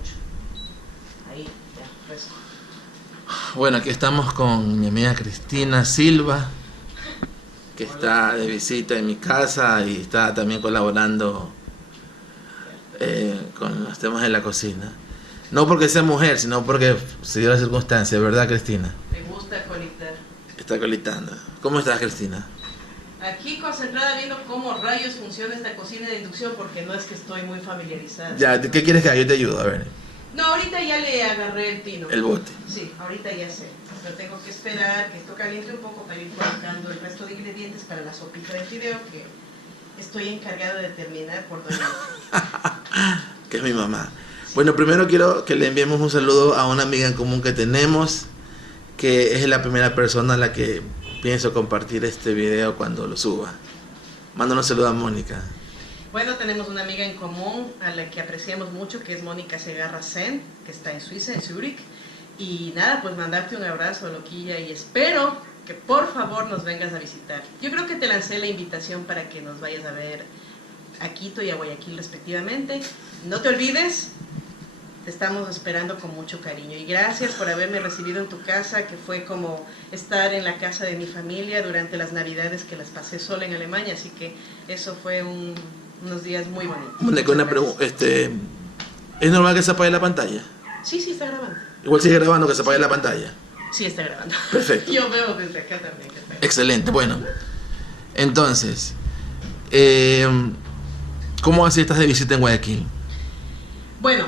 mucho. Ahí, ya, pues. Bueno, aquí estamos con mi amiga Cristina Silva, que está de visita en mi casa y está también colaborando con los temas de la cocina. No porque sea mujer, sino porque se dio la circunstancia, ¿verdad, Cristina? Me gusta colitar. Está colitando. ¿Cómo estás, Cristina? Aquí concentrada viendo cómo rayos funciona esta cocina de inducción, porque no es que estoy muy familiarizada. Ya, ¿qué quieres que haga? Yo te ayudo, a ver. No, ahorita ya le agarré el tino. El bote. Sí, ahorita ya sé. Pero tengo que esperar que esto caliente un poco para ir colocando el resto de ingredientes para la sopita de fideo que estoy encargado de terminar por doña. Que es mi mamá. Bueno, primero quiero que le enviemos un saludo a una amiga en común que tenemos, que es la primera persona a la que pienso compartir este video cuando lo suba. Mándale un saludo a Mónica. Bueno, tenemos una amiga en común a la que apreciamos mucho, que es Mónica Segarra Sen, que está en Suiza, en Zúrich. Y nada, pues mandarte un abrazo, loquilla, y espero que por favor nos vengas a visitar. Yo creo que te lancé la invitación para que nos vayas a ver a Quito y a Guayaquil respectivamente. No te olvides, te estamos esperando con mucho cariño. Y gracias por haberme recibido en tu casa, que fue como estar en la casa de mi familia durante las navidades que las pasé sola en Alemania. Así que eso fue unos días muy bonitos. Mónica, una pregunta. ¿Es normal que se apague la pantalla? Sí, sí, está grabando. Igual sigue grabando, que se apague la pantalla. Sí, está grabando. Perfecto. Yo veo desde acá también que está grabando. Excelente, bueno. Entonces, ¿cómo así estás de visita en Guayaquil? Bueno,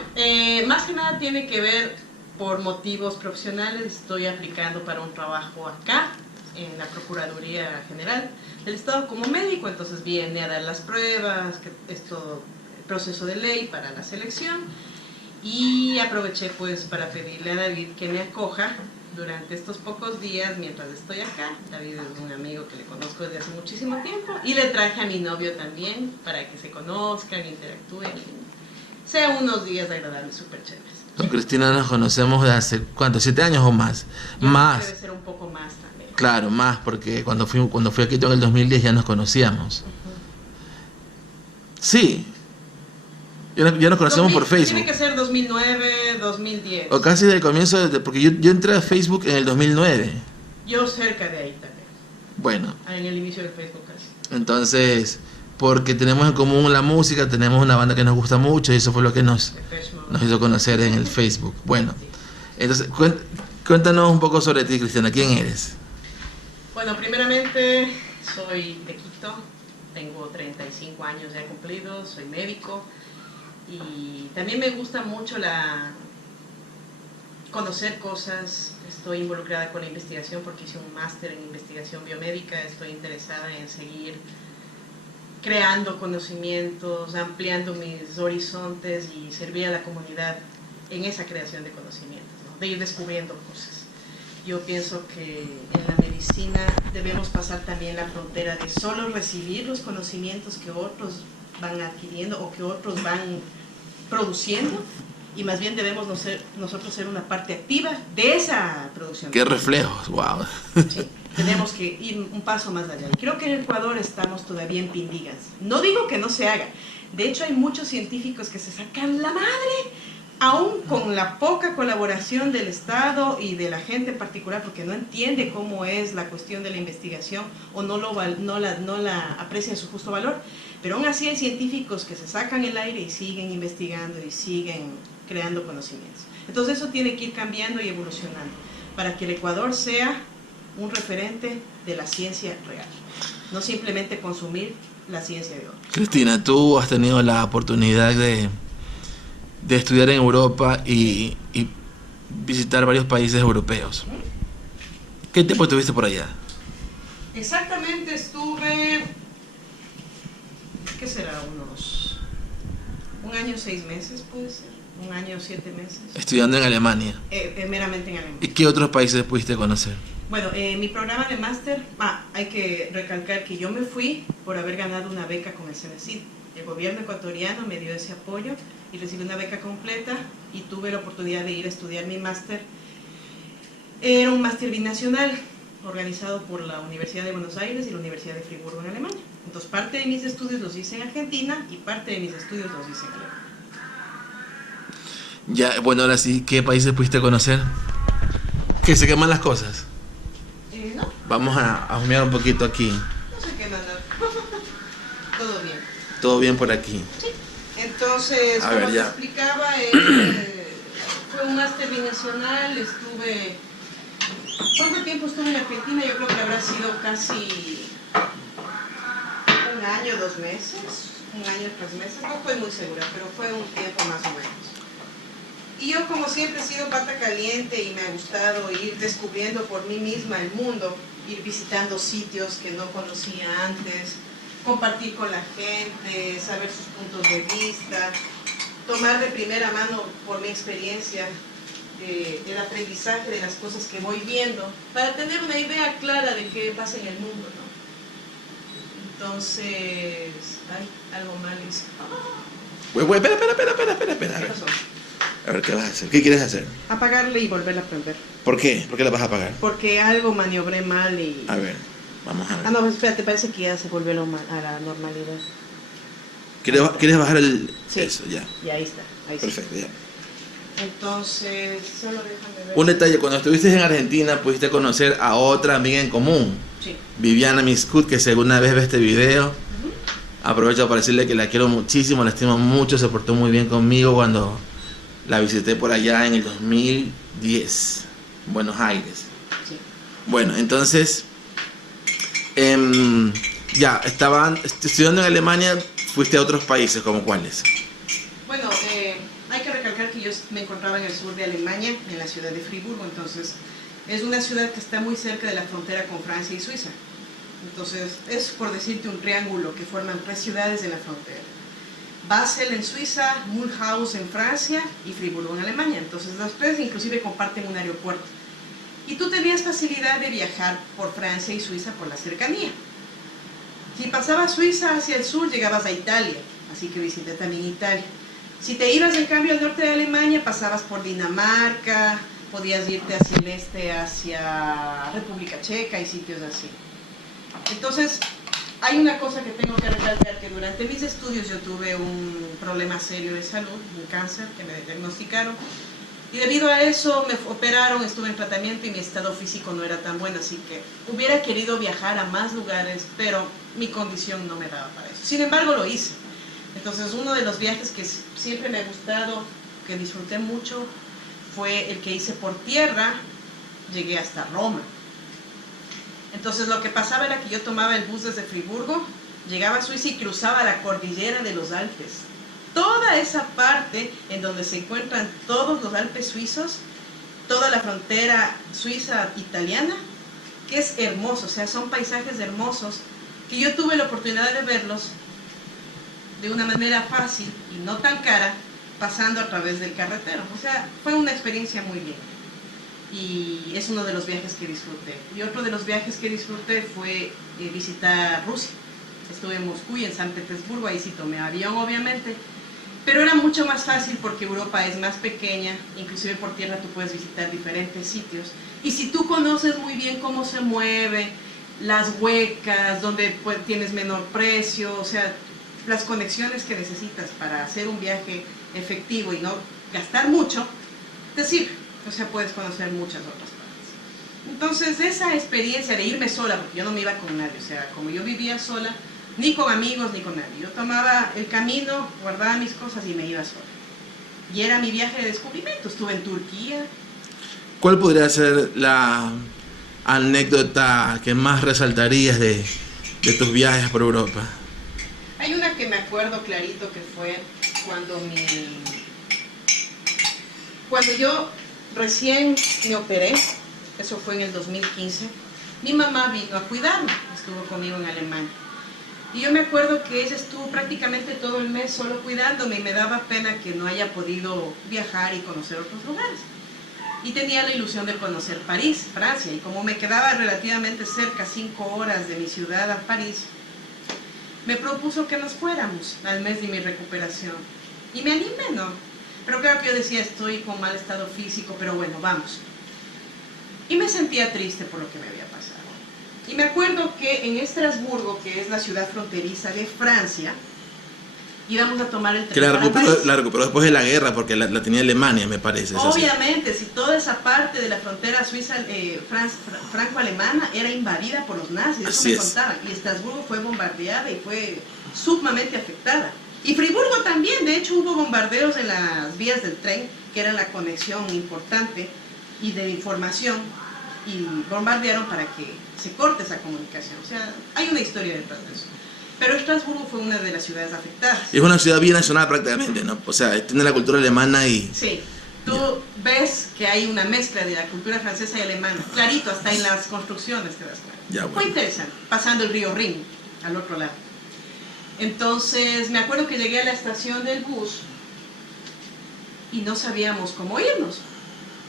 más que nada tiene que ver por motivos profesionales. Estoy aplicando para un trabajo acá, en la Procuraduría General del Estado como médico, entonces viene a dar las pruebas, que es todo el proceso de ley para la selección. Y aproveché pues para pedirle a David que me acoja durante estos pocos días mientras estoy acá. David es un amigo que le conozco desde hace muchísimo tiempo y le traje a mi novio también para que se conozcan, interactúen y sean unos días agradables, súper chéveres. Con Cristina nos conocemos de hace, ¿cuánto? ¿7 años o más? Más. Debe ser un poco más también. Claro, más, porque cuando fui a Quito en el 2010 ya nos conocíamos. Sí. Ya nos conocemos por Facebook. Tiene que ser 2009, 2010. O casi del comienzo, porque yo entré a Facebook en el 2009. Yo cerca de ahí también. Bueno. En el inicio del Facebook casi. Entonces, porque tenemos en común la música, tenemos una banda que nos gusta mucho y eso fue lo que nos hizo conocer en el Facebook. Bueno, entonces, cuéntanos un poco sobre ti, Cristina. ¿Quién eres? Bueno, primeramente, soy de Quito. Tengo 35 años ya cumplidos, soy médico. Y también me gusta mucho conocer cosas. Estoy involucrada con la investigación porque hice un máster en investigación biomédica. Estoy interesada en seguir creando conocimientos, ampliando mis horizontes y servir a la comunidad en esa creación de conocimientos, ¿no? De ir descubriendo cosas. Yo pienso que en la medicina debemos pasar también la frontera de solo recibir los conocimientos que otros van adquiriendo o que otros van produciendo, y más bien debemos nosotros ser una parte activa de esa producción. ¡Qué reflejos! ¡Wow! Sí, tenemos que ir un paso más allá. Y creo que en Ecuador estamos todavía en pindigas. No digo que no se haga. De hecho, hay muchos científicos que se sacan la madre, aún con la poca colaboración del Estado y de la gente en particular, porque no entiende cómo es la cuestión de la investigación o no la aprecia en su justo valor. Pero aún así hay científicos que se sacan el aire y siguen investigando y siguen creando conocimientos. Entonces eso tiene que ir cambiando y evolucionando para que el Ecuador sea un referente de la ciencia real, no simplemente consumir la ciencia de otros. Cristina, tú has tenido la oportunidad de estudiar en Europa y visitar varios países europeos. ¿Qué tiempo estuviste por allá? Exactamente, estuve, ¿qué será? Un año 6 meses, puede ser, 1 año 7 meses. Estudiando en Alemania. Meramente en Alemania. ¿Y qué otros países pudiste conocer? Bueno, mi programa de máster, hay que recalcar que yo me fui por haber ganado una beca con el CENESID. El gobierno ecuatoriano me dio ese apoyo y recibí una beca completa y tuve la oportunidad de ir a estudiar mi máster. Era un máster binacional organizado por la Universidad de Buenos Aires y la Universidad de Friburgo en Alemania. Entonces parte de mis estudios los hice en Argentina y parte de mis estudios los hice en Alemania. Ya, bueno, ahora sí, ¿qué países pudiste conocer? ¿Que se queman las cosas? No, Vamos a humear un poquito aquí. no sé qué mandar. Todo bien. Todo bien por aquí. Sí. Entonces, A como ver, te ya. explicaba, fue un máster binacional, estuve... ¿Cuánto tiempo estuve en Argentina? Yo creo que habrá sido casi 1 año, 2 meses, 1 año, 3 meses, no estoy muy segura, pero fue un tiempo más o menos. Y yo, como siempre he sido pata caliente y me ha gustado ir descubriendo por mí misma el mundo, ir visitando sitios que no conocía antes, compartir con la gente, saber sus puntos de vista, tomar de primera mano por mi experiencia el aprendizaje de las cosas que voy viendo, para tener una idea clara de qué pasa en el mundo, ¿no? Entonces, ay, algo mal hice. Güey, espera. ¿Qué pasó? A ver, ¿qué vas a hacer? ¿Qué quieres hacer? Apagarle y volverla a prender. ¿Por qué? ¿Por qué la vas a apagar? Porque algo maniobré mal y... A ver, vamos a ver. Ah, no, espérate, parece que ya se volvió a la normalidad. ¿Quieres bajar el...? Sí. Eso, ya. Y ahí está. Perfecto, ya. Entonces, solo déjame ver. Un detalle, cuando estuviste en Argentina pudiste conocer a otra amiga en común, Sí. Viviana Miscut, que si alguna vez ve este video, aprovecho para decirle que la quiero muchísimo, la estimo mucho, se portó muy bien conmigo cuando la visité por allá en el 2010, en Buenos Aires. Sí. Bueno, entonces, ya, estaban estudiando en Alemania, fuiste a otros países, ¿como cuáles? Bueno, hay que recalcar que yo me encontraba en el sur de Alemania, en la ciudad de Friburgo, entonces es una ciudad que está muy cerca de la frontera con Francia y Suiza. Entonces es, por decirte, un triángulo que forman 3 ciudades de la frontera. Basel en Suiza, Mulhouse en Francia y Friburgo en Alemania. Entonces los 3 inclusive comparten un aeropuerto. Y tú tenías facilidad de viajar por Francia y Suiza por la cercanía. Si pasabas Suiza hacia el sur, llegabas a Italia, así que visité también Italia. Si te ibas en cambio al norte de Alemania, pasabas por Dinamarca, podías irte hacia el este, hacia República Checa y sitios así. Entonces, hay una cosa que tengo que recalcar, que durante mis estudios yo tuve un problema serio de salud, un cáncer que me diagnosticaron, y debido a eso me operaron, estuve en tratamiento y mi estado físico no era tan bueno, así que hubiera querido viajar a más lugares, pero mi condición no me daba para eso. Sin embargo, lo hice. Entonces, uno de los viajes que siempre me ha gustado, que disfruté mucho, fue el que hice por tierra. Llegué hasta Roma. Entonces, lo que pasaba era que yo tomaba el bus desde Friburgo, llegaba a Suiza y cruzaba la cordillera de los Alpes. Toda esa parte en donde se encuentran todos los Alpes suizos, toda la frontera suiza-italiana, que es hermoso, o sea, son paisajes hermosos, que yo tuve la oportunidad de verlos de una manera fácil y no tan cara, pasando a través del carretero. O sea, fue una experiencia muy bien. Y es uno de los viajes que disfruté. Y otro de los viajes que disfruté fue visitar Rusia. Estuve en Moscú y en San Petersburgo, ahí sí tomé avión, obviamente. Pero era mucho más fácil porque Europa es más pequeña, inclusive por tierra tú puedes visitar diferentes sitios. Y si tú conoces muy bien cómo se mueve, las huecas, donde pues, tienes menor precio, o sea, las conexiones que necesitas para hacer un viaje efectivo y no gastar mucho, te sirve. O sea, puedes conocer muchas otras partes. Entonces, esa experiencia de irme sola, porque yo no me iba con nadie, o sea, como yo vivía sola, ni con amigos ni con nadie. Yo tomaba el camino, guardaba mis cosas y me iba sola. Y era mi viaje de descubrimiento. Estuve en Turquía. ¿Cuál podría ser la anécdota que más resaltarías de tus viajes por Europa? Hay una que me acuerdo clarito que fue cuando yo recién me operé, eso fue en el 2015, mi mamá vino a cuidarme, estuvo conmigo en Alemania. Y yo me acuerdo que ella estuvo prácticamente todo el mes solo cuidándome y me daba pena que no haya podido viajar y conocer otros lugares. Y tenía la ilusión de conocer París, Francia, y como me quedaba relativamente cerca, 5 horas de mi ciudad a París, me propuso que nos fuéramos al mes de mi recuperación. Y me animé, ¿no? Pero claro que yo decía, estoy con mal estado físico, pero bueno, vamos. Y me sentía triste por lo que me había pasado. Y me acuerdo que en Estrasburgo, que es la ciudad fronteriza de Francia, íbamos a tomar el Que tren para París. la recuperó después de la guerra, porque la tenía Alemania, me parece. Obviamente, si toda esa parte de la frontera suiza franco-alemana era invadida por los nazis, eso me contaban. Y Estrasburgo fue bombardeada y fue sumamente afectada. Y Friburgo también, de hecho hubo bombardeos en las vías del tren, que era la conexión importante y de información, y bombardearon para que se corte esa comunicación. O sea, hay una historia detrás de eso. Pero Estrasburgo fue una de las ciudades afectadas. Es una ciudad bien nacional prácticamente, ¿no? O sea, tiene la cultura alemana y... Sí, tú ves que hay una mezcla de la cultura francesa y alemana, clarito, hasta en las construcciones te das cuenta. Ya, bueno. Fue interesante, pasando el río Rin, al otro lado. Entonces, me acuerdo que llegué a la estación del bus y no sabíamos cómo irnos.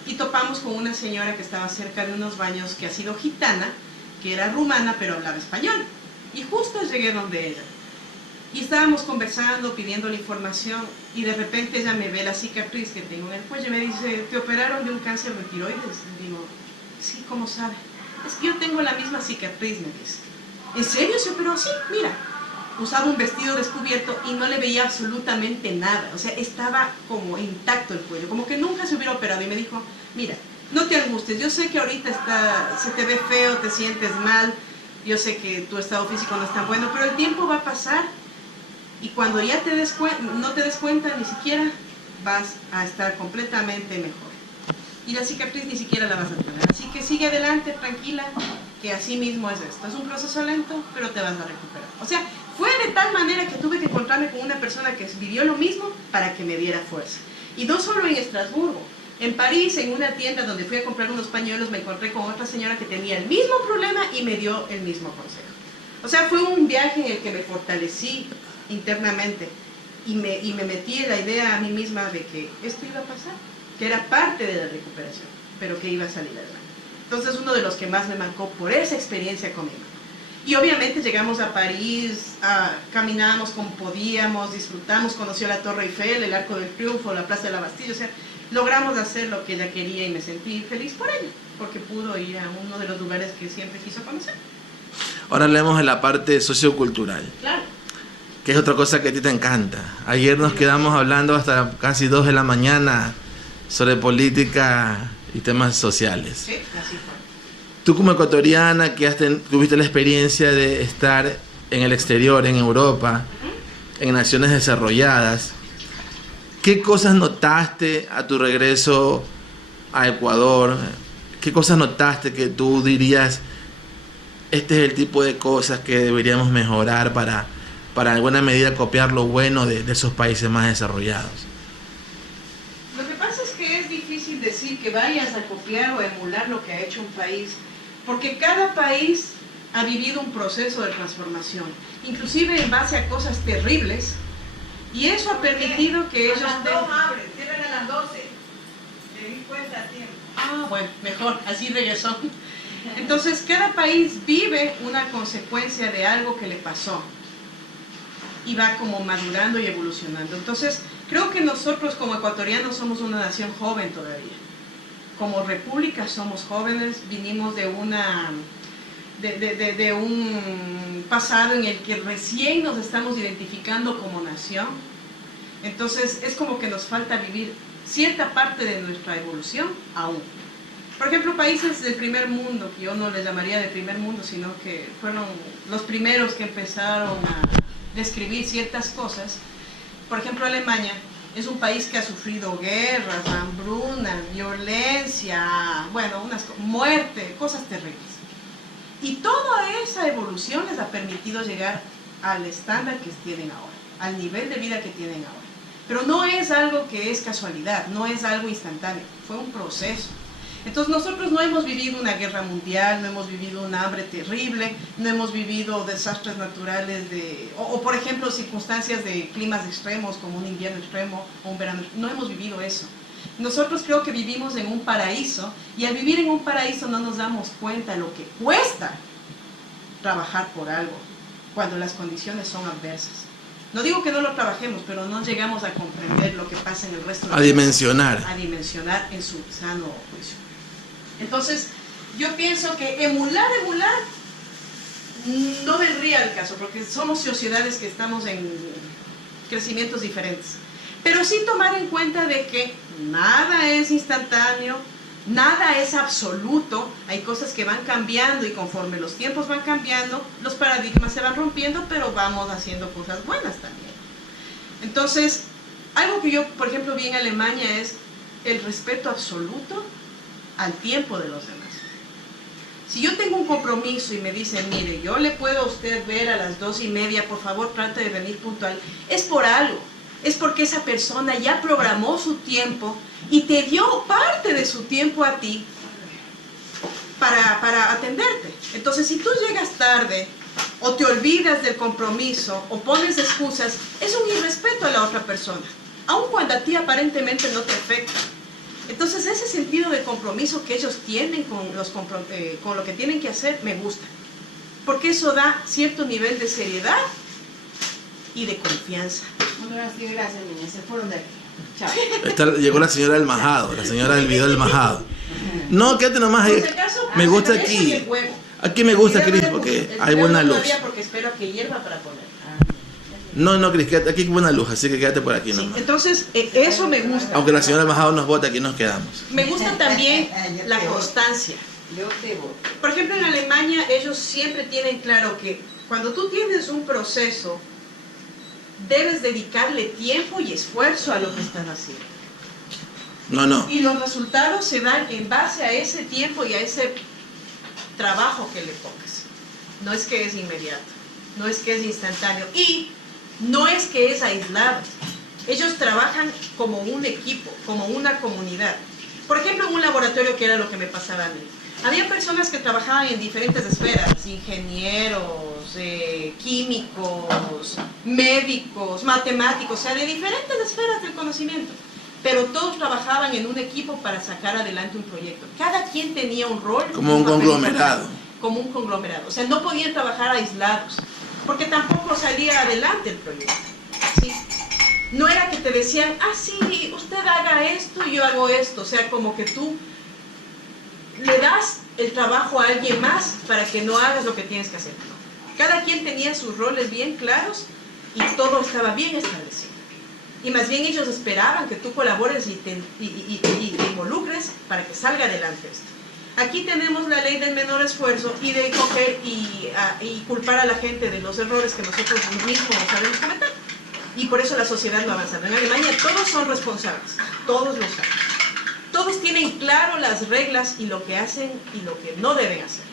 Y topamos con una señora que estaba cerca de unos baños que ha sido gitana, que era rumana pero hablaba español. Y justo llegué donde ella. Y estábamos conversando, pidiéndole información, y de repente ella me ve la cicatriz que tengo en el cuello y me dice, ¿te operaron de un cáncer de tiroides? Y digo, sí, ¿cómo sabe? Es que yo tengo la misma cicatriz, me dice. ¿En serio se operó? Sí, mira. Usaba un vestido descubierto y no le veía absolutamente nada. O sea, estaba como intacto el cuello, como que nunca se hubiera operado. Y me dijo, mira, no te angusties, yo sé que ahorita se te ve feo, te sientes mal, yo sé que tu estado físico no es tan bueno, pero el tiempo va a pasar y cuando ya no te des cuenta ni siquiera, vas a estar completamente mejor. Y la cicatriz ni siquiera la vas a tener. Así que sigue adelante, tranquila, que así mismo es esto. Es un proceso lento, pero te vas a recuperar. O sea, fue de tal manera que tuve que encontrarme con una persona que vivió lo mismo para que me diera fuerza. Y no solo en Estrasburgo. En París, en una tienda donde fui a comprar unos pañuelos, me encontré con otra señora que tenía el mismo problema y me dio el mismo consejo. O sea, fue un viaje en el que me fortalecí internamente y me metí en la idea a mí misma de que esto iba a pasar, que era parte de la recuperación, pero que iba a salir adelante. Entonces, uno de los que más me marcó por esa experiencia conmigo. Y obviamente llegamos a París, caminábamos como podíamos, disfrutamos, conoció la Torre Eiffel, el Arco del Triunfo, la Plaza de la Bastilla, o sea, logramos hacer lo que ella quería y me sentí feliz por ella, porque pudo ir a uno de los lugares que siempre quiso conocer. Ahora hablemos de la parte sociocultural. Claro. Que es otra cosa que a ti te encanta. Ayer nos quedamos hablando hasta casi 2 de la mañana sobre política y temas sociales. Sí, así fue. Tú como ecuatoriana que tuviste la experiencia de estar en el exterior, en Europa, en naciones desarrolladas, ¿qué cosas notaste a tu regreso a Ecuador? ¿Qué cosas notaste que tú dirías, este es el tipo de cosas que deberíamos mejorar para en alguna medida copiar lo bueno de esos países más desarrollados? Lo que pasa es que es difícil decir que vayas a copiar o emular lo que ha hecho un país, porque cada país ha vivido un proceso de transformación, inclusive en base a cosas terribles, y eso ha permitido que ellos... A las 2 abren, cierran a las 12. Me di cuenta a tiempo. Ah, bueno, mejor, así regresó. Entonces, cada país vive una consecuencia de algo que le pasó y va como madurando y evolucionando. Entonces, creo que nosotros como ecuatorianos somos una nación joven todavía. Como república somos jóvenes, vinimos de un pasado en el que recién nos estamos identificando como nación. Entonces, es como que nos falta vivir cierta parte de nuestra evolución aún. Por ejemplo, países del primer mundo, que yo no les llamaría de primer mundo, sino que fueron los primeros que empezaron a describir ciertas cosas. Por ejemplo, Alemania es un país que ha sufrido guerras, hambrunas, violencia, bueno, muerte, cosas terribles. Y toda esa evolución les ha permitido llegar al estándar que tienen ahora, al nivel de vida que tienen ahora. Pero no es algo que es casualidad, no es algo instantáneo, fue un proceso. Entonces nosotros no hemos vivido una guerra mundial, no hemos vivido un hambre terrible, no hemos vivido desastres naturales o por ejemplo circunstancias de climas extremos como un invierno extremo o un verano extremo. No hemos vivido eso. Nosotros creo que vivimos en un paraíso y al vivir en un paraíso no nos damos cuenta de lo que cuesta trabajar por algo cuando las condiciones son adversas. No digo que no lo trabajemos, pero no llegamos a comprender lo que pasa en el resto de a dimensionar en su sano juicio. Entonces, yo pienso que emular, no vendría al caso, porque somos sociedades que crecimientos diferentes. Pero sí tomar en cuenta de que nada es instantáneo, nada es absoluto, hay cosas que van cambiando y conforme los tiempos van cambiando, los paradigmas se van rompiendo, pero vamos haciendo cosas buenas también. Entonces, algo que yo, por ejemplo, vi en Alemania es el respeto absoluto al tiempo de los demás. Si yo tengo un compromiso y me dicen, mire, yo le puedo a usted ver a las 2:30, por favor trate de venir puntual, es por algo. Es porque esa persona ya programó su tiempo y te dio parte de su tiempo a ti para atenderte. Entonces, si tú llegas tarde o te olvidas del compromiso o pones excusas, es un irrespeto a la otra persona, aun cuando a ti aparentemente no te afecta. Entonces, ese sentido de compromiso que ellos tienen con lo que tienen que hacer, me gusta. Porque eso da cierto nivel de seriedad y de confianza. Bueno, gracias, niña. Se fueron de aquí. Chao. Llegó la señora del majado, la señora del video del majado. No, quédate nomás ahí. Por si acaso, Me gusta se me aquí. deja el huevo. Aquí me gusta, Y Cris, de porque el hay huevo buena luz. todavía porque espero a que hierva para poner. No, Cris, quédate, aquí hay buena luz, así que quédate por aquí Sí, nomás. entonces, eso me gusta. Aunque la señora del majado nos vota, aquí nos quedamos. Me gusta también la constancia. Yo te voy. Por ejemplo, en Alemania ellos siempre tienen claro que cuando tú tienes un proceso, debes dedicarle tiempo y esfuerzo a lo que están haciendo. No. Y los resultados se dan en base a ese tiempo y a ese trabajo que le pongas. No es que es inmediato, no es que es instantáneo y no es que es aislado. Ellos trabajan como un equipo, como una comunidad. Por ejemplo, en un laboratorio, que era lo que me pasaba a mí. Había personas que trabajaban en diferentes esferas, ingenieros, químicos, médicos, matemáticos, o sea, de diferentes esferas del conocimiento. Pero todos trabajaban en un equipo para sacar adelante un proyecto. Cada quien tenía un rol. Como un conglomerado. Como un conglomerado. O sea, no podían trabajar aislados, porque tampoco salía adelante el proyecto. ¿Sí? No era que te decían, sí, usted haga esto y yo hago esto. O sea, como que tú le das el trabajo a alguien más para que no hagas lo que tienes que hacer. Cada quien tenía sus roles bien claros y todo estaba bien establecido. Y más bien ellos esperaban que tú colabores y te involucres para que salga adelante esto. Aquí tenemos la ley del menor esfuerzo y de coger y culpar a la gente de los errores que nosotros mismos sabemos cometer. Y por eso la sociedad no avanza. En Alemania todos son responsables, todos lo saben. Todos tienen claro las reglas y lo que hacen y lo que no deben hacer.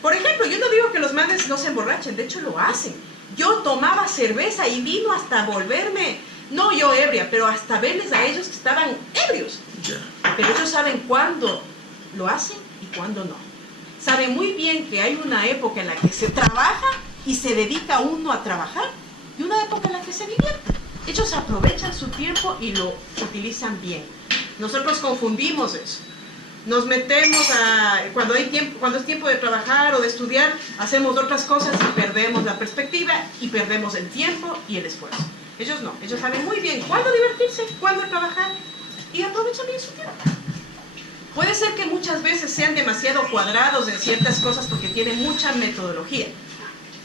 Por ejemplo, yo no digo que los manes no se emborrachen, de hecho lo hacen. Yo tomaba cerveza y vino hasta volverme, no yo ebria, pero hasta verles a ellos que estaban ebrios. Pero ellos saben cuándo lo hacen y cuándo no. Saben muy bien que hay una época en la que se trabaja y se dedica uno a trabajar y una época en la que se divierte. Ellos aprovechan su tiempo y lo utilizan bien. Nosotros confundimos eso. Nos metemos cuando es tiempo de trabajar o de estudiar, hacemos otras cosas y perdemos la perspectiva y perdemos el tiempo y el esfuerzo. Ellos no, ellos saben muy bien cuándo divertirse, cuándo trabajar y aprovechan bien su tiempo. Puede ser que muchas veces sean demasiado cuadrados en ciertas cosas porque tienen mucha metodología,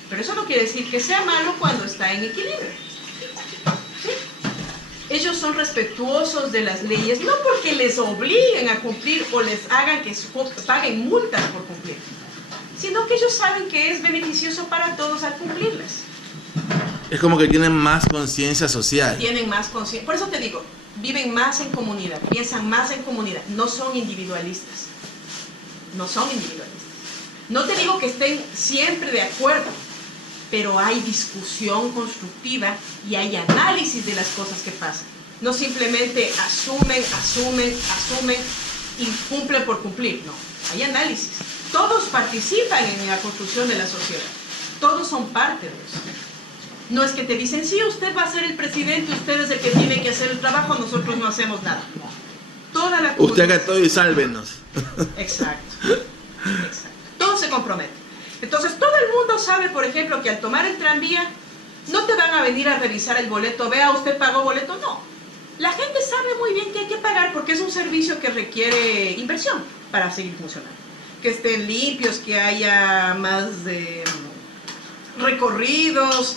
pero eso no quiere decir que sea malo cuando está en equilibrio. ¿Sí? Ellos son respetuosos de las leyes, no porque les obliguen a cumplir o les hagan que paguen multas por cumplir, sino que ellos saben que es beneficioso para todos al cumplirlas. Es como que tienen más conciencia social. Tienen más conciencia. Por eso te digo, viven más en comunidad, piensan más en comunidad, no son individualistas. No son individualistas. No te digo que estén siempre de acuerdo, pero hay discusión constructiva y hay análisis de las cosas que pasan. No simplemente asumen y cumplen por cumplir, no. Hay análisis. Todos participan en la construcción de la sociedad. Todos son parte de eso. No es que te dicen, sí, usted va a ser el presidente, usted es el que tiene que hacer el trabajo, nosotros no hacemos nada. Toda la Usted haga todo y sálvenos. Exacto. Todos se comprometen. Entonces, todo el mundo sabe, por ejemplo, que al tomar el tranvía, no te van a venir a revisar el boleto. Vea, ¿usted pagó boleto? No. La gente sabe muy bien que hay que pagar porque es un servicio que requiere inversión para seguir funcionando. Que estén limpios, que haya más recorridos,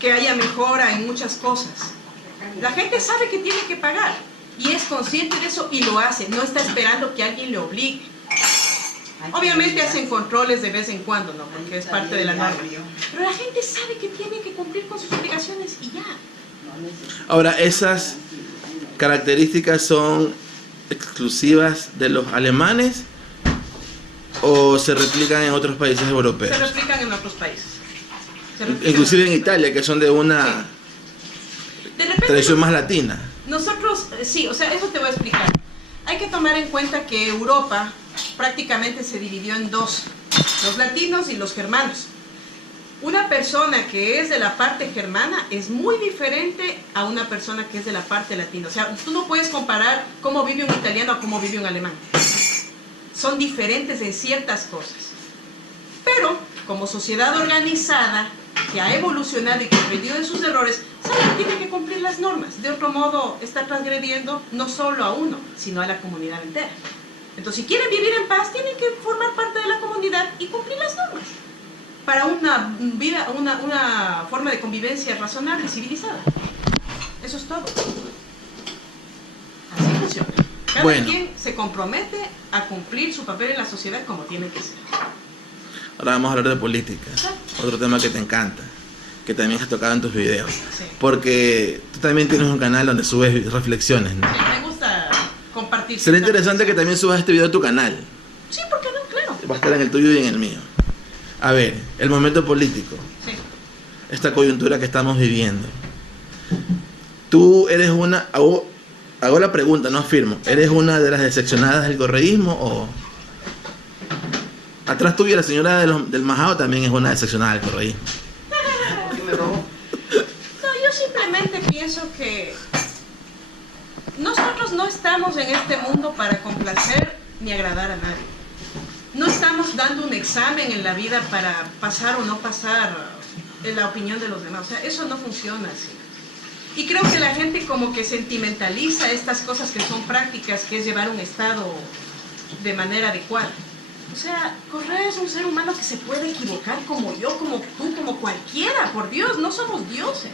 que haya mejora en muchas cosas. La gente sabe que tiene que pagar y es consciente de eso y lo hace, no está esperando que alguien le obligue. Obviamente hacen controles de vez en cuando, ¿no? Porque es parte de la norma. Pero la gente sabe que tiene que cumplir con sus obligaciones y ya. Ahora, ¿esas características son exclusivas de los alemanes o se replican en otros países europeos? Se replican en otros países. Se replican Inclusive en otros Italia, que son de una De repente tradición más latina. nosotros, sí, o sea, eso te voy a explicar. Hay que tomar en cuenta que Europa prácticamente se dividió en dos, los latinos y los germanos. Una persona que es de la parte germana es muy diferente a una persona que es de la parte latina. O sea, tú no puedes comparar cómo vive un italiano a cómo vive un alemán. Son diferentes en ciertas cosas. Pero, como sociedad organizada, que ha evolucionado y que ha aprendido de sus errores, sabe que tiene que cumplir las normas. De otro modo, está transgrediendo no solo a uno, sino a la comunidad entera. Entonces, si quieren vivir en paz, tienen que formar parte de la comunidad y cumplir las normas para una vida, una forma de convivencia razonable y civilizada. Eso es todo. Así funciona. Cada quien se compromete a cumplir su papel en la sociedad como tiene que ser. Ahora vamos a hablar de política. Otro tema que te encanta, que también has tocado en tus videos. Sí. Porque tú también tienes un canal donde subes reflexiones, ¿no? Sí, me gusta compartir. Sería interesante que también subas este video a tu canal. Sí, ¿por qué no? Claro. Va a estar en el tuyo y en el mío. A ver, el momento político. Sí. Esta coyuntura que estamos viviendo. Tú eres una... Hago la pregunta, no afirmo. ¿Eres una de las decepcionadas del correísmo o...? Atrás tuya la señora del Majao también es una decepcionada del correísmo. No, yo simplemente pienso que nosotros no estamos en este mundo para complacer ni agradar a nadie. No estamos dando un examen en la vida para pasar o no pasar en la opinión de los demás. O sea, eso no funciona así. Y creo que la gente como que sentimentaliza estas cosas que son prácticas, que es llevar un estado de manera adecuada. O sea, Correa es un ser humano que se puede equivocar como yo, como tú, como cualquiera. Por Dios, no somos dioses.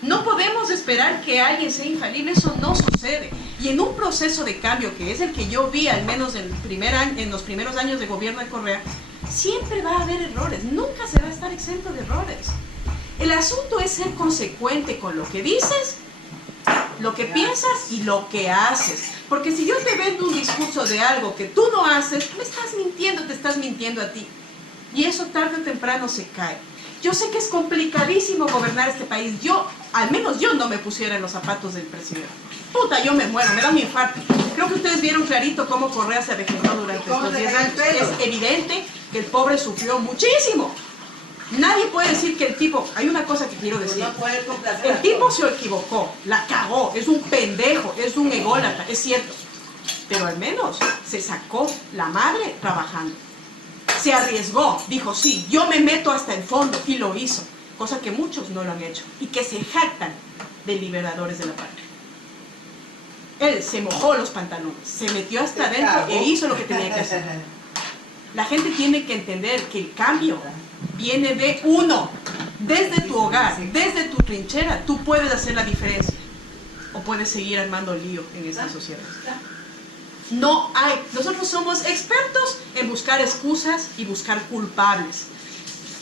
No podemos esperar que alguien sea infalible, eso no sucede. Y en un proceso de cambio, que es el que yo vi, al menos en los primeros años de gobierno de Correa, siempre va a haber errores, nunca se va a estar exento de errores. El asunto es ser consecuente con lo que dices, lo que piensas y lo que haces. Porque si yo te vendo un discurso de algo que tú no haces, me estás mintiendo, te estás mintiendo a ti. Y eso tarde o temprano se cae. Yo sé que es complicadísimo gobernar este país. Al menos yo no me pusiera en los zapatos del presidente. Puta, yo me muero, me da un infarto. Creo que ustedes vieron clarito cómo Correa se vegetó durante estos 10 años. Es evidente que el pobre sufrió muchísimo. Nadie puede decir que el tipo... Hay una cosa que quiero decir. El tipo se equivocó, la cagó, es un pendejo, es un ególatra, es cierto. Pero al menos se sacó la madre trabajando. Se arriesgó, dijo, sí, yo me meto hasta el fondo, y lo hizo. Cosa que muchos no lo han hecho y que se jactan de liberadores de la patria. Él se mojó los pantalones, se metió hasta adentro e hizo lo que tenía que hacer. La gente tiene que entender que el cambio viene de uno, desde tu hogar, desde tu trinchera. Tú puedes hacer la diferencia o puedes seguir armando lío en esta sociedad. Nosotros somos expertos en buscar excusas y buscar culpables.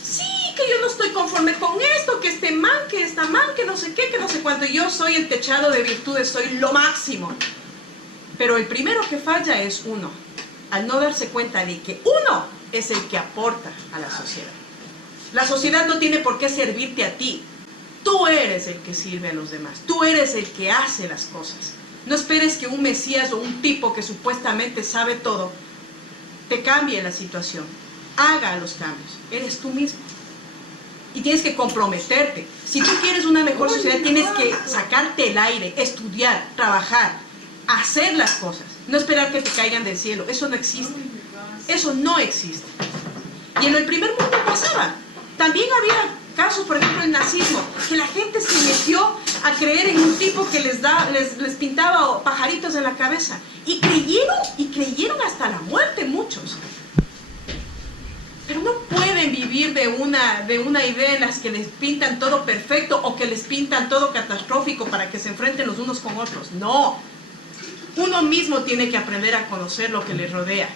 Sí, que yo no estoy conforme con esto, que este man, que esta man, que no sé qué, que no sé cuánto. Yo soy el techado de virtudes, soy lo máximo. Pero el primero que falla es uno, al no darse cuenta de que uno es el que aporta a la sociedad. La sociedad no tiene por qué servirte a ti. Tú eres el que sirve a los demás. Tú eres el que hace las cosas. No esperes que un mesías o un tipo que supuestamente sabe todo te cambie la situación. Haga los cambios. Eres tú mismo. Y tienes que comprometerte. Si tú quieres una mejor sociedad, tienes que sacarte el aire, estudiar, trabajar, hacer las cosas. No esperar que te caigan del cielo. Eso no existe. Eso no existe. Y en el primer mundo pasaba. También había casos, por ejemplo, el nazismo, que la gente se metió a creer en un tipo que les pintaba pajaritos en la cabeza. Y creyeron hasta la muerte muchos. Pero no puede pueden vivir de una idea en la que les pintan todo perfecto o que les pintan todo catastrófico para que se enfrenten los unos con otros. No. Uno mismo tiene que aprender a conocer lo que les rodea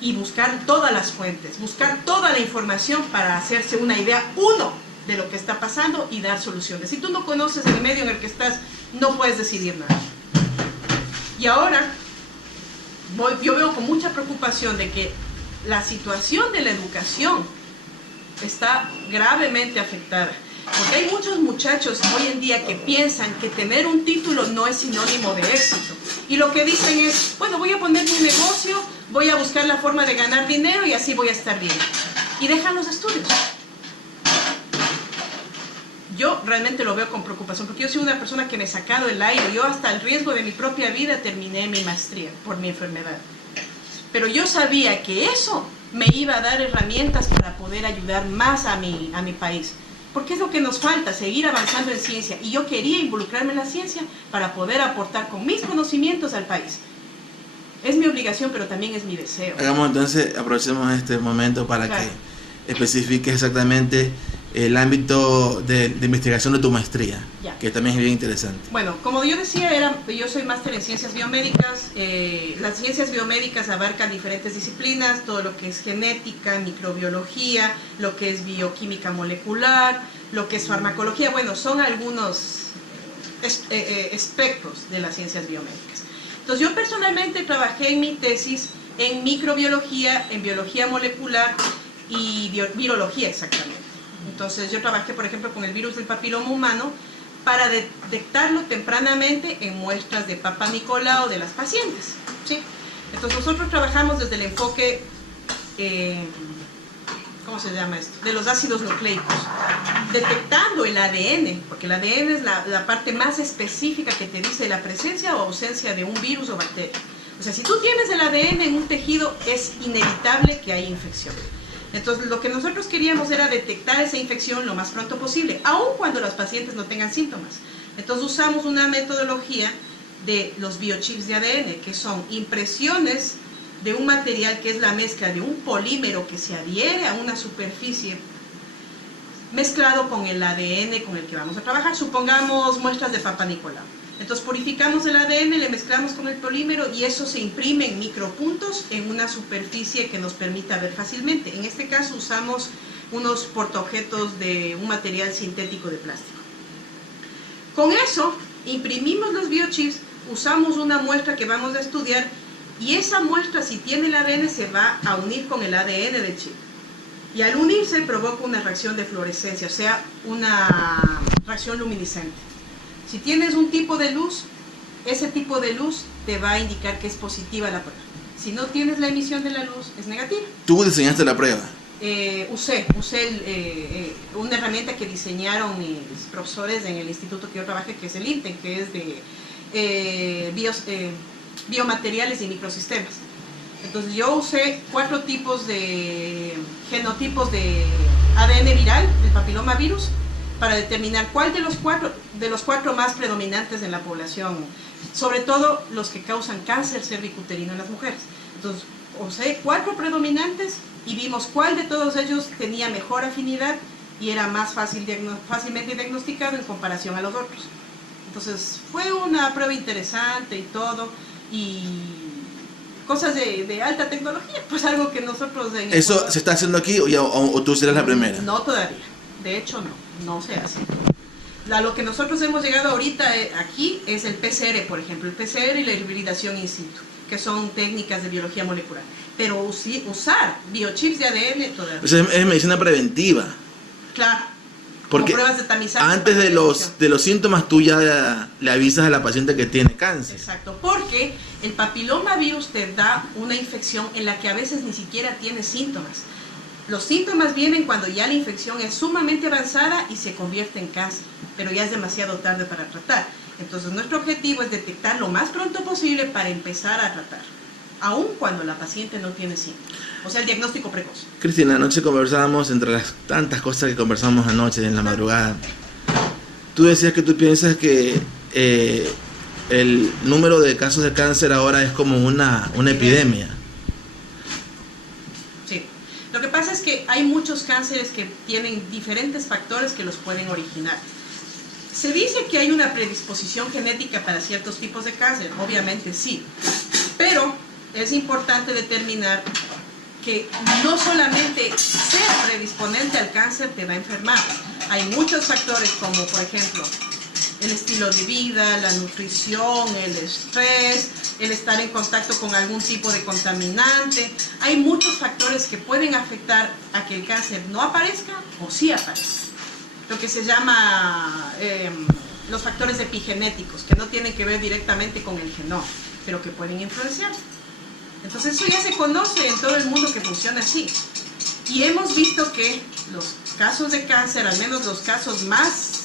y buscar todas las fuentes, buscar toda la información para hacerse una idea, uno, de lo que está pasando y dar soluciones. Si tú no conoces el medio en el que estás, no puedes decidir nada. Y ahora, yo veo con mucha preocupación de que la situación de la educación está gravemente afectada. Porque hay muchos muchachos hoy en día que piensan que tener un título no es sinónimo de éxito. Y lo que dicen es, bueno, voy a poner mi negocio, voy a buscar la forma de ganar dinero y así voy a estar bien. Y dejan los estudios. Yo realmente lo veo con preocupación, porque yo soy una persona que me he sacado el aire. Yo hasta el riesgo de mi propia vida terminé mi maestría por mi enfermedad. Pero yo sabía que eso me iba a dar herramientas para poder ayudar más a mi país. Porque es lo que nos falta, seguir avanzando en ciencia. Y yo quería involucrarme en la ciencia para poder aportar con mis conocimientos al país. Es mi obligación, pero también es mi deseo. Hagamos entonces, aprovechemos este momento para que especifiques exactamente el ámbito de investigación de tu maestría, que también es bien interesante. Bueno, como yo decía, yo soy máster en ciencias biomédicas. Las ciencias biomédicas abarcan diferentes disciplinas, todo lo que es genética, microbiología, lo que es bioquímica molecular, lo que es farmacología. Bueno, son algunos aspectos de las ciencias biomédicas. Entonces yo personalmente trabajé en mi tesis en microbiología, en biología molecular y virología exactamente. Entonces yo trabajé, por ejemplo, con el virus del papiloma humano para detectarlo tempranamente en muestras de Papa Nicolau de las pacientes, ¿sí? Entonces nosotros trabajamos desde el enfoque, ¿cómo se llama esto? De los ácidos nucleicos, detectando el ADN, porque el ADN es la parte más específica que te dice la presencia o ausencia de un virus o bacteria. O sea, si tú tienes el ADN en un tejido, es inevitable que haya infección. Entonces, lo que nosotros queríamos era detectar esa infección lo más pronto posible, aun cuando los pacientes no tengan síntomas. Entonces, usamos una metodología de los biochips de ADN, que son impresiones de un material que es la mezcla de un polímero que se adhiere a una superficie mezclado con el ADN con el que vamos a trabajar. Supongamos muestras de Papa Nicolau. Entonces purificamos el ADN, le mezclamos con el polímero y eso se imprime en micropuntos en una superficie que nos permita ver fácilmente. En este caso usamos unos portaobjetos de un material sintético de plástico. Con eso imprimimos los biochips, usamos una muestra que vamos a estudiar y esa muestra, si tiene el ADN, se va a unir con el ADN del chip. Y al unirse provoca una reacción de fluorescencia, o sea, una reacción luminiscente. Si tienes un tipo de luz, ese tipo de luz te va a indicar que es positiva la prueba. Si no tienes la emisión de la luz, es negativa. ¿Tú diseñaste la prueba? Usé una herramienta que diseñaron mis profesores en el instituto que yo trabajé, que es el INTEN, que es de biomateriales y microsistemas. Entonces yo usé 4 tipos de genotipos de ADN viral del papilomavirus para determinar cuál de los cuatro más predominantes en la población, sobre todo los que causan cáncer cervicuterino en las mujeres. Entonces usé 4 predominantes y vimos cuál de todos ellos tenía mejor afinidad y era más fácilmente diagnosticado en comparación a los otros. Entonces fue una prueba interesante y todo, y cosas de alta tecnología, pues algo que nosotros... ¿Eso Ecuador, se está haciendo aquí o tú serás la primera? No todavía, de hecho no se hace. Lo que nosotros hemos llegado ahorita aquí es el PCR, por ejemplo, el PCR y la hibridación in situ, que son técnicas de biología molecular. Pero usar biochips de ADN todavía. O sea, es medicina preventiva. Claro. Porque pruebas de tamizaje antes de los síntomas tú ya le avisas a la paciente que tiene cáncer. Exacto, porque el papilomavirus te da una infección en la que a veces ni siquiera tiene síntomas. Los síntomas vienen cuando ya la infección es sumamente avanzada y se convierte en cáncer, pero ya es demasiado tarde para tratar. Entonces nuestro objetivo es detectar lo más pronto posible para empezar a tratar, aun cuando la paciente no tiene síntomas. O sea, el diagnóstico precoz. Cristina, anoche conversábamos, entre las tantas cosas que conversamos anoche en la madrugada. Tú decías que tú piensas que el número de casos de cáncer ahora es como una epidemia. Sí. Lo que pasa es que hay hay muchos cánceres que tienen diferentes factores que los pueden originar. Se dice que hay una predisposición genética para ciertos tipos de cáncer, obviamente sí, pero es importante determinar que no solamente ser predisponente al cáncer te va a enfermar. Hay muchos factores como, por ejemplo, el estilo de vida, la nutrición, el estrés, el estar en contacto con algún tipo de contaminante. Hay muchos factores que pueden afectar a que el cáncer no aparezca o sí aparezca. Lo que se llama los factores epigenéticos, que no tienen que ver directamente con el genoma, pero que pueden influenciar. Entonces eso ya se conoce en todo el mundo que funciona así. Y hemos visto que los casos de cáncer, al menos los casos más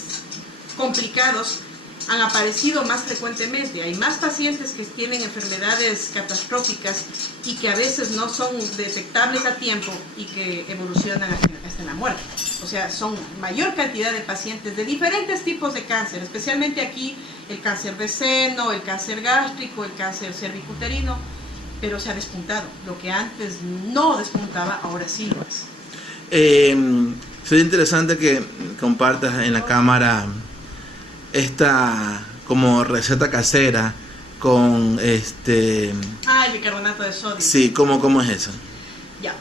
complicados, han aparecido más frecuentemente. Hay más pacientes que tienen enfermedades catastróficas y que a veces no son detectables a tiempo y que evolucionan hasta la muerte. O sea, son mayor cantidad de pacientes de diferentes tipos de cáncer, especialmente aquí el cáncer de seno, el cáncer gástrico, el cáncer cervicuterino, pero se ha despuntado. Lo que antes no despuntaba, ahora sí lo es. Sería interesante que compartas en la cámara esta como receta casera con el bicarbonato de sodio. Sí, ¿cómo es eso? Ya.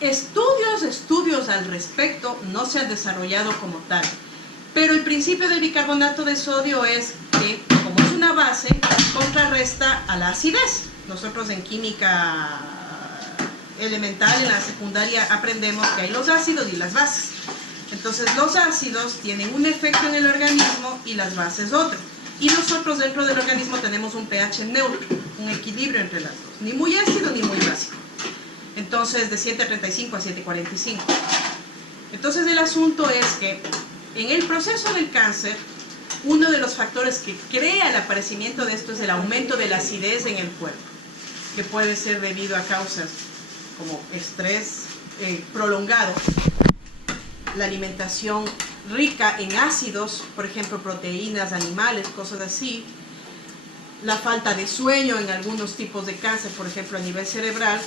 Estudios al respecto no se han desarrollado como tal, pero el principio del bicarbonato de sodio es que, como es una base, contrarresta a la acidez. Nosotros en química elemental, en la secundaria, aprendemos que hay los ácidos y las bases. Entonces los ácidos tienen un efecto en el organismo y las bases otro. Y nosotros dentro del organismo tenemos un pH neutro, un equilibrio entre las dos. Ni muy ácido ni muy básico. Entonces de 7.35 a 7.45. Entonces el asunto es que en el proceso del cáncer, uno de los factores que crea el aparecimiento de esto es el aumento de la acidez en el cuerpo, que puede ser debido a causas como estrés prolongado, la alimentación rica en ácidos, por ejemplo proteínas animales, cosas así, la falta de sueño en algunos tipos de cáncer, por ejemplo a nivel cerebral,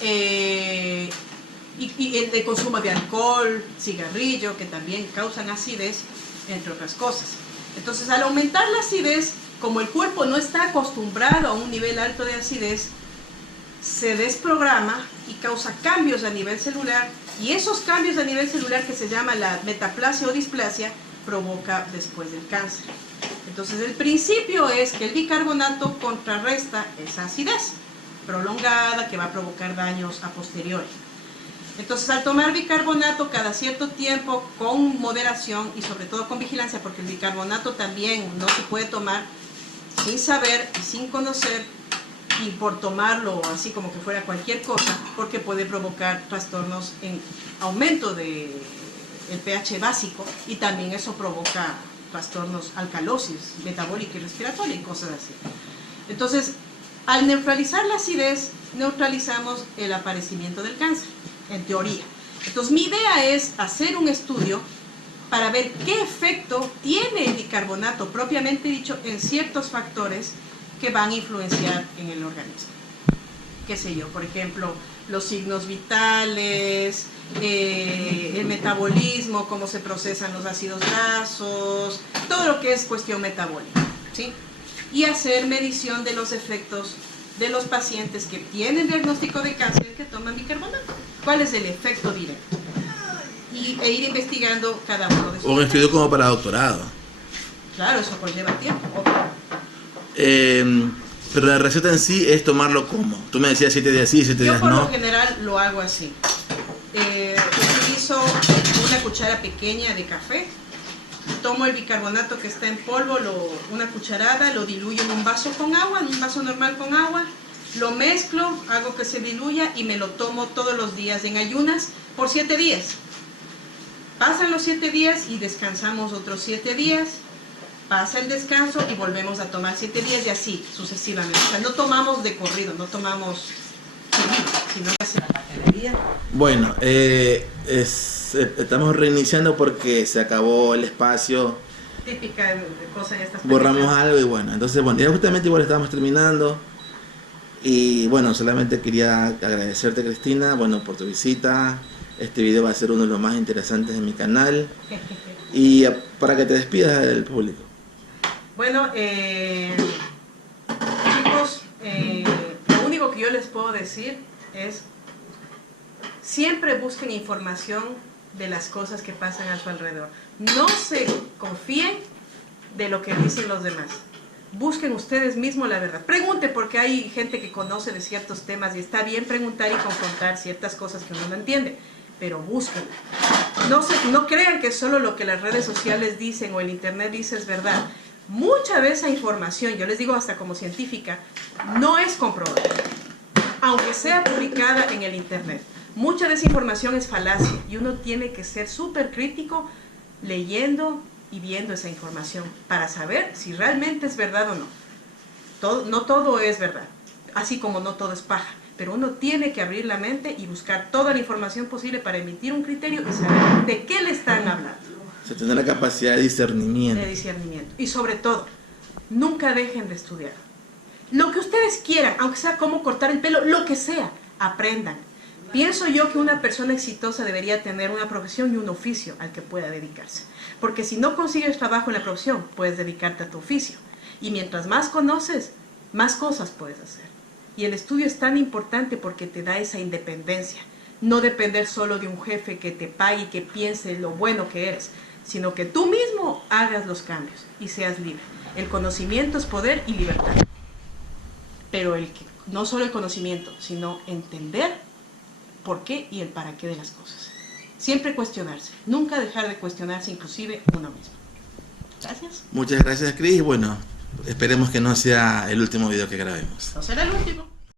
y el consumo de alcohol, cigarrillo, que también causan acidez, entre otras cosas. Entonces, al aumentar la acidez, como el cuerpo no está acostumbrado a un nivel alto de acidez, se desprograma y causa cambios a nivel celular, y esos cambios a nivel celular, que se llama la metaplasia o displasia, provoca después del cáncer. Entonces, el principio es que el bicarbonato contrarresta esa acidez prolongada que va a provocar daños a posteriori. Entonces, al tomar bicarbonato cada cierto tiempo, con moderación y sobre todo con vigilancia, porque el bicarbonato también no se puede tomar sin saber y sin conocer, y por tomarlo así como que fuera cualquier cosa, porque puede provocar trastornos en aumento del pH básico, y también eso provoca trastornos alcalosis metabólica y respiratoria y cosas así. Entonces, al neutralizar la acidez, neutralizamos el aparecimiento del cáncer, en teoría. Entonces, mi idea es hacer un estudio para ver qué efecto tiene el bicarbonato propiamente dicho en ciertos factores que van a influenciar en el organismo. Qué sé yo, por ejemplo, los signos vitales, el metabolismo, cómo se procesan los ácidos grasos, todo lo que es cuestión metabólica, ¿sí? Y hacer medición de los efectos de los pacientes que tienen diagnóstico de cáncer y que toman bicarbonato. ¿Cuál es el efecto directo? E ir investigando cada uno de esos. Un estudio como para doctorado. Claro, eso conlleva tiempo. Pero la receta en sí es tomarlo como. Tú me decías 7 días sí, 7 días no. Yo por lo general lo hago así. Utilizo una cuchara pequeña de café. Tomo el bicarbonato que está en polvo, una cucharada, lo diluyo en un vaso con agua, en un vaso normal con agua, lo mezclo, hago que se diluya y me lo tomo todos los días en ayunas por 7 días. Pasan los 7 días y descansamos otros 7 días, pasa el descanso y volvemos a tomar 7 días y así sucesivamente. O sea, no tomamos de corrido, no tomamos sino que hace la pastelería. Bueno, estamos reiniciando porque se acabó el espacio. Típica de cosas en estas Borramos películas. algo y bueno, entonces bueno, ya justamente igual estábamos terminando. Y bueno, solamente quería agradecerte, Cristina, bueno, por tu visita. Este video va a ser uno de los más interesantes de mi canal. Y para que te despidas del público. Bueno, chicos, lo único que yo les puedo decir es: siempre busquen información de las cosas que pasan a su alrededor. No se confíen de lo que dicen los demás. Busquen ustedes mismos la verdad. Pregunte, porque hay gente que conoce de ciertos temas y está bien preguntar y confrontar ciertas cosas que uno no entiende, pero busquen. No crean que solo lo que las redes sociales dicen o el internet dice es verdad. Mucha de esa información, yo les digo hasta como científica, no es comprobada, aunque sea publicada en el internet. Mucha de esa información es falacia y uno tiene que ser súper crítico leyendo y viendo esa información para saber si realmente es verdad o no. No todo es verdad, así como no todo es paja, pero uno tiene que abrir la mente y buscar toda la información posible para emitir un criterio y saber de qué le están hablando. Se tiene la capacidad de discernimiento. De discernimiento. Y sobre todo, nunca dejen de estudiar. Lo que ustedes quieran, aunque sea cómo cortar el pelo, lo que sea, aprendan. Pienso yo que una persona exitosa debería tener una profesión y un oficio al que pueda dedicarse. Porque si no consigues trabajo en la profesión, puedes dedicarte a tu oficio. Y mientras más conoces, más cosas puedes hacer. Y el estudio es tan importante porque te da esa independencia. No depender solo de un jefe que te pague y que piense lo bueno que eres, sino que tú mismo hagas los cambios y seas libre. El conocimiento es poder y libertad. Pero no solo el conocimiento, sino entender por qué y el para qué de las cosas. Siempre cuestionarse, nunca dejar de cuestionarse, inclusive uno mismo. Gracias. Muchas gracias, Cris. Bueno, esperemos que no sea el último video que grabemos. No será el último.